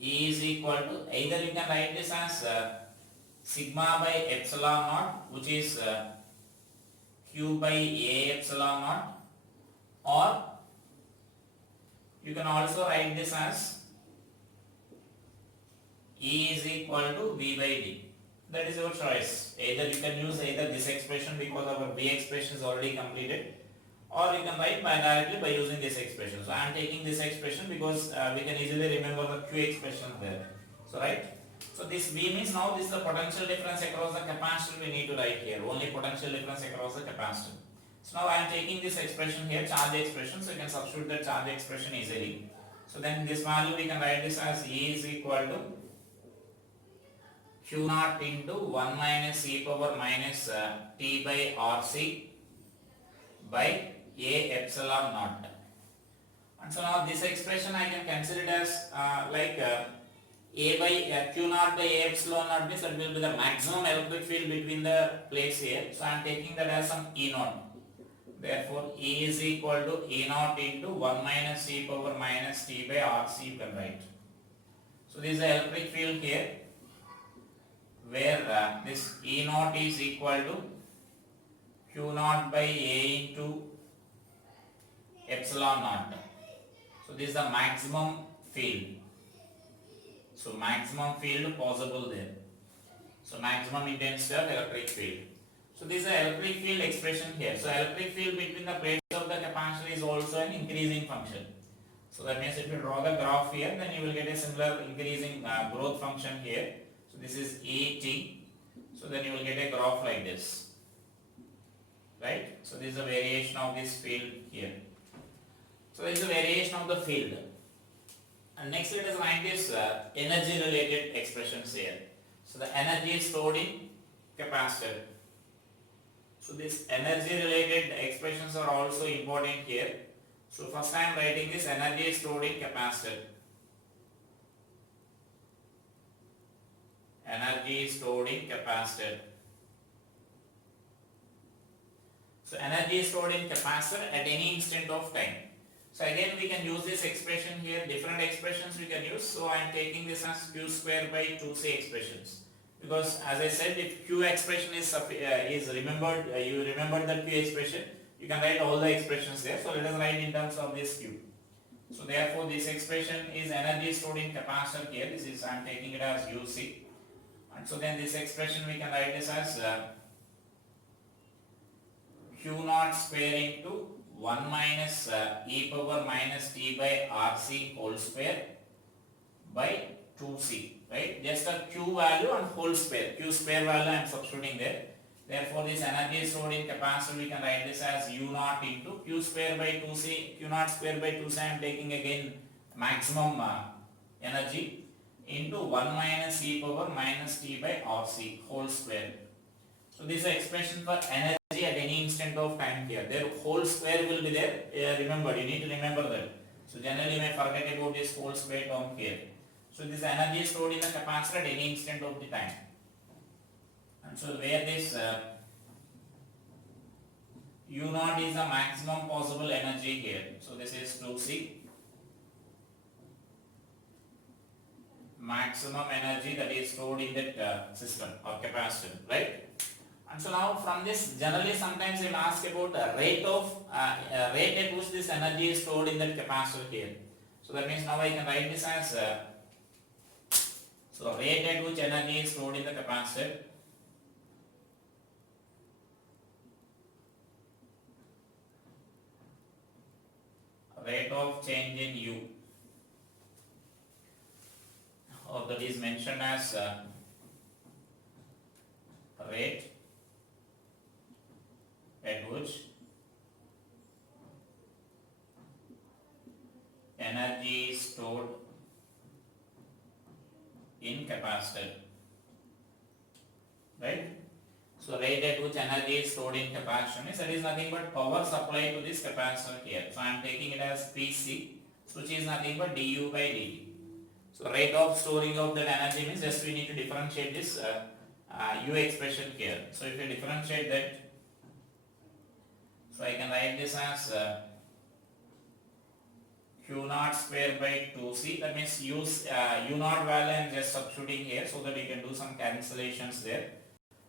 E is equal to, either you can write this as sigma by epsilon naught, which is Q by A epsilon naught, or you can also write this as E is equal to V by D. That is your choice. Either you can use either this expression because our V expression is already completed, or you can write directly by using this expression. So I am taking this expression because we can easily remember the Q expression there. So right. So this V means now this is the potential difference across the capacitor we need to write here. Only potential difference across the capacitor. So now I am taking this expression here, charge expression. So you can substitute the charge expression easily. So then this value we can write this as E is equal to Q naught into 1 minus e power minus T by RC by A epsilon naught. And so now this expression I can consider it as A by Q naught by A epsilon naught means that will be the maximum electric field between the plates here. So I am taking that as some E naught. Therefore E is equal to E naught into 1 minus e power minus T by RC you can write. So this is the electric field here, where this E naught is equal to Q naught by A into epsilon naught. So this is the maximum field. So maximum field possible there. So maximum intensity of electric field. So this is the electric field expression here. So electric field between the plates of the capacitor is also an increasing function. So that means if you draw the graph here, then you will get a similar increasing growth function here. So this is ET. So then you will get a graph like this. Right? So this is a variation of this field here. So this is a variation of the field. And next let us write this energy related expressions here. So the energy is stored in capacitor. So this energy related expressions are also important here. So first I am writing this energy is stored in capacitor. Energy is stored in capacitor. So energy is stored in capacitor at any instant of time. So again we can use this expression here, different expressions we can use. So I am taking this as Q square by 2C expressions. Because as I said, if Q expression is remembered, you remembered that Q expression, you can write all the expressions there. So let us write in terms of this Q. So therefore this expression is energy stored in capacitor here. This is, I am taking it as UC. And so then this expression we can write this as Q naught square into 1 minus e power minus T by RC whole square by 2C. Right? Just a Q value and whole square. Q square value I am substituting there. Therefore this energy stored in capacitor we can write this as U naught into Q square by 2C. Q naught square by 2C I am taking again maximum energy into 1 minus e power minus T by RC whole square. So this is the expression for energy at any instant of time here. Their whole square will be there. Remember, you need to remember that. So generally you may forget about this whole square term here. So this energy is stored in the capacitor at any instant of the time. And so where this U naught is the maximum possible energy here. So this is 2C. Maximum energy that is stored in that system or capacitor, right? And so now from this, generally sometimes they will ask about the rate at which this energy is stored in that capacitor here. So that means now I can write this as so rate at which energy is stored in the capacitor rate of change in U, or that is mentioned as rate at which energy is stored in capacitor, right? So rate at which energy is stored in capacitor means that is nothing but power supplied to this capacitor here. So I am taking it as PC, which is nothing but du by dt. So rate of storing of that energy means just we need to differentiate this U expression here. So if you differentiate that, so I can write this as Q Q naught square by 2C. That means use U naught value and just substituting here so that you can do some cancellations there.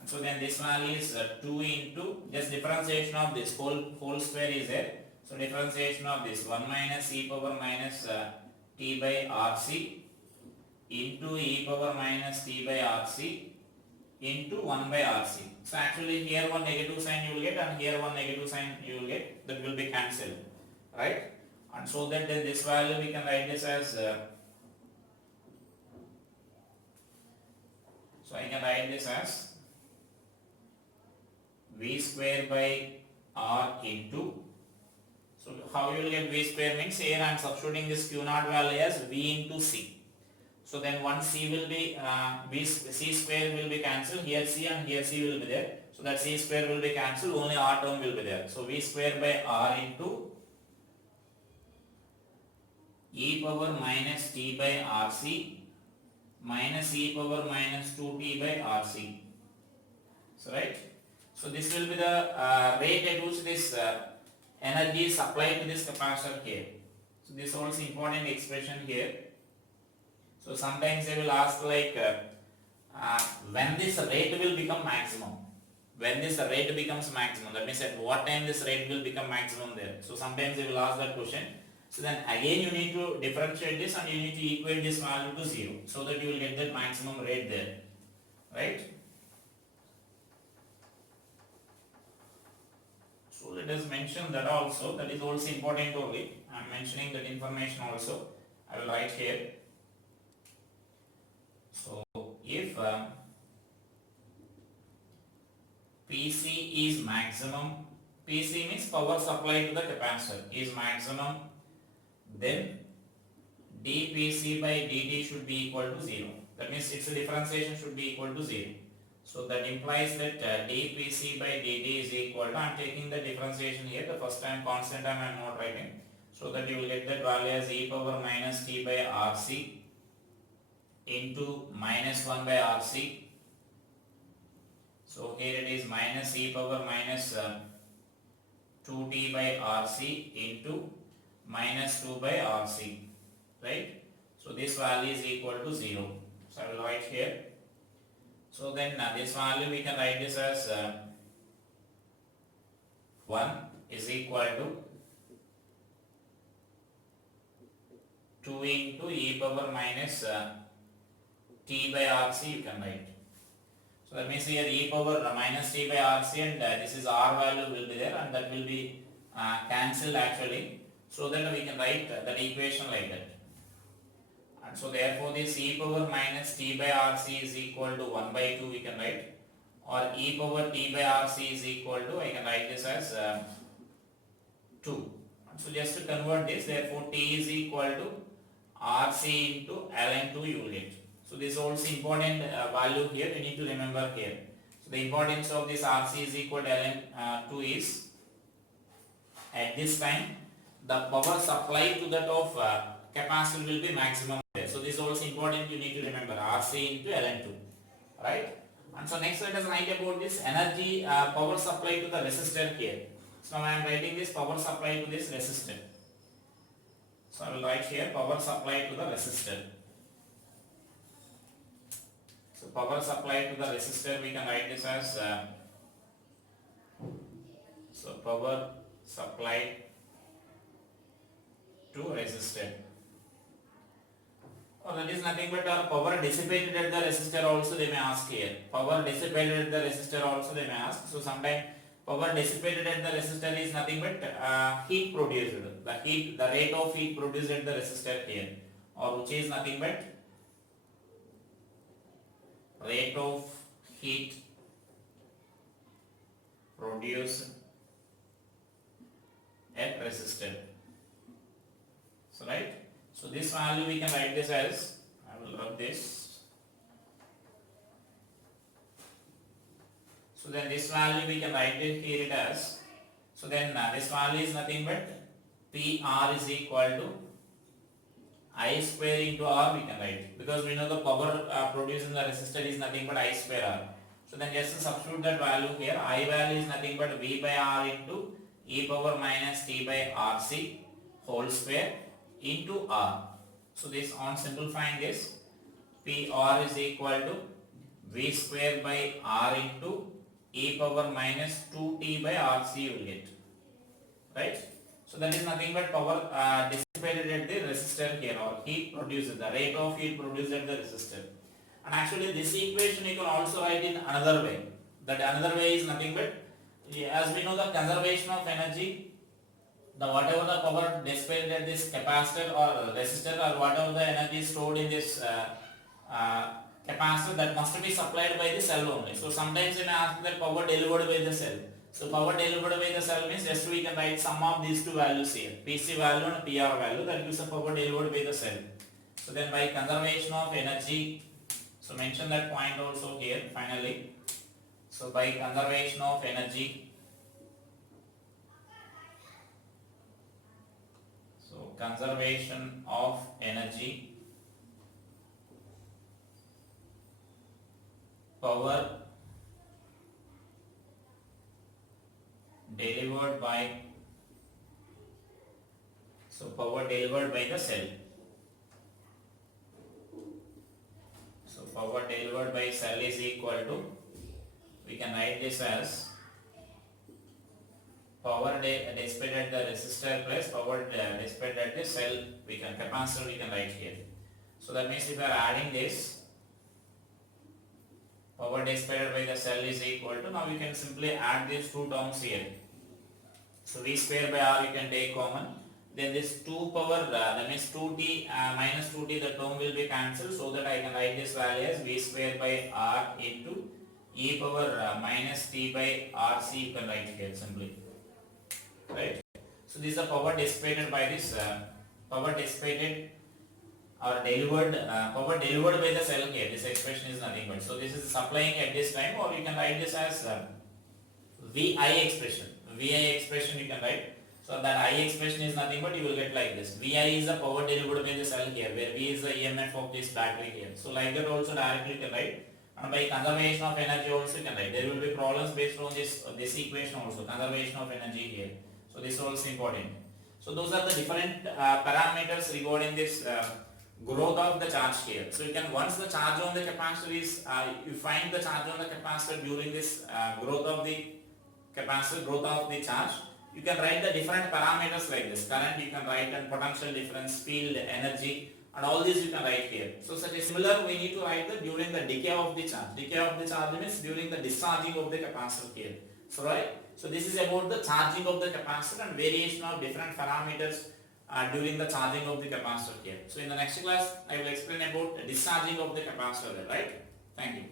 And so then this value is 2 into just differentiation of this whole square is there. So differentiation of this 1 minus e power minus t by RC into e power minus t by RC into 1 by RC. So actually here one negative sign you will get and here one negative sign you will get, that will be cancelled, right? And so that then this value we can write this as so I can write this as v square by r into, so how you will get v square means here I am substituting this q naught value as v into c. So then one c will be c square will be cancelled, here c and here c will be there. So that c square will be cancelled, only r term will be there. So v square by r into e power minus t by rc minus e power minus 2t by rc. So right. So this will be the rate at which this energy is supplied to this capacitor here. So this is also important expression here. So sometimes they will ask like when this rate will become maximum. When this rate becomes maximum, that means at what time this rate will become maximum there. So sometimes they will ask that question. So then again you need to differentiate this and you need to equate this value to 0 so that you will get that maximum rate there, right? So let us mention that also, that is also important only. I am mentioning that information also. I will write here. So if PC is maximum, PC means power supply to the capacitor is maximum, then dPC by dt should be equal to 0. That means its differentiation should be equal to 0. So that implies that dPC by dt is equal to, I am taking the differentiation here, the first time constant time I am not writing, so that you will get that value as e power minus t by RC into minus 1 by RC. So here it is minus e power minus 2t by RC into minus 2 by RC, right? So this value is equal to 0. So I will write here. So then this value we can write this as 1 is equal to 2 into e power minus t by RC you can write. So that means here e power minus t by RC and this is r value will be there and that will be cancelled actually. So that we can write that equation like that. And so therefore this e power minus t by RC is equal to 1 by 2 we can write, or e power t by RC is equal to, I can write this as 2. So just to convert this, therefore t is equal to RC into ln2 you will get. So this is also important value here, you need to remember here. So the importance of this RC is equal to ln2 is, at this time the power supply to that of capacitor will be maximum there. So this is also important, you need to remember RC into ln2, right? And so next let us write about this energy power supply to the resistor here. So now I am writing this power supply to this resistor. So I will write here power supply to the resistor. So power supply to the resistor we can write this as so power supply to resistor, or that is nothing but power dissipated at the resistor also they may ask here. Power dissipated at the resistor also they may ask. So sometimes power dissipated at the resistor is nothing but heat produced, the rate of heat produced at the resistor here, or which is nothing but rate of heat produced at resistor. So right. So this value we can write this as, I will rub this. So then this value we can write it here it as. So then this value is nothing but PR is equal to I square into R we can write, because we know the power produced in the resistor is nothing but I square R. So then just substitute that value here. I value is nothing but V by R into e power minus t by RC whole square into R. So this, on simplifying this, PR is equal to V square by R into e power minus 2t by RC you will get, right? So that is nothing but power dissipated at the resistor here, or heat produced, the rate of heat produced at the resistor. And actually this equation you can also write in another way. That another way is nothing but, as we know, the conservation of energy, the whatever the power dissipated at this capacitor or resistor, or whatever the energy stored in this uh, capacitor, that must be supplied by the cell only. So sometimes you may ask that power delivered by the cell. So power delivered by the cell means just we can write sum of these two values here, PC value and PR value, that gives the power delivered by the cell. So then by conservation of energy, so mention that point also here finally. So by conservation of energy, so conservation of energy, power delivered by, so power delivered by the cell. So power delivered by cell is equal to, we can write this as power dissipated at the resistor plus power dissipated at the cell, we can capacitor we can write here. So that means if we are adding this, power dissipated by the cell is equal to, now we can simply add these two terms here. So V square by R you can take common, then this 2 power that means 2t minus 2t, the term will be cancelled, so that I can write this value as V square by R into e power minus t by RC, you can write here simply, right? So this is the power dissipated by this power dissipated or delivered power delivered by the cell here. This expression is nothing but, so this is supplying at this time, or you can write this as VI expression. VI expression you can write. So that I expression is nothing but, you will get like this. VI is the power delivered by the cell here, where V is the EMF of this battery here. So like that also directly you can write. And by conservation of energy also you can write. There will be problems based on this equation also, conservation of energy here. So this is also important. So those are the different parameters regarding this growth of the charge here. So you can, once the charge on the capacitor is, you find the charge on the capacitor during this growth of the capacitor, growth of the charge, you can write the different parameters like this. Current you can write, and potential difference, field, energy, and all these you can write here. So such a similar we need to write the during the decay of the charge. Decay of the charge means during the discharging of the capacitor here. So right. So this is about the charging of the capacitor and variation of different parameters during the charging of the capacitor here. So in the next class I will explain about discharging of the capacitor, right? Thank you.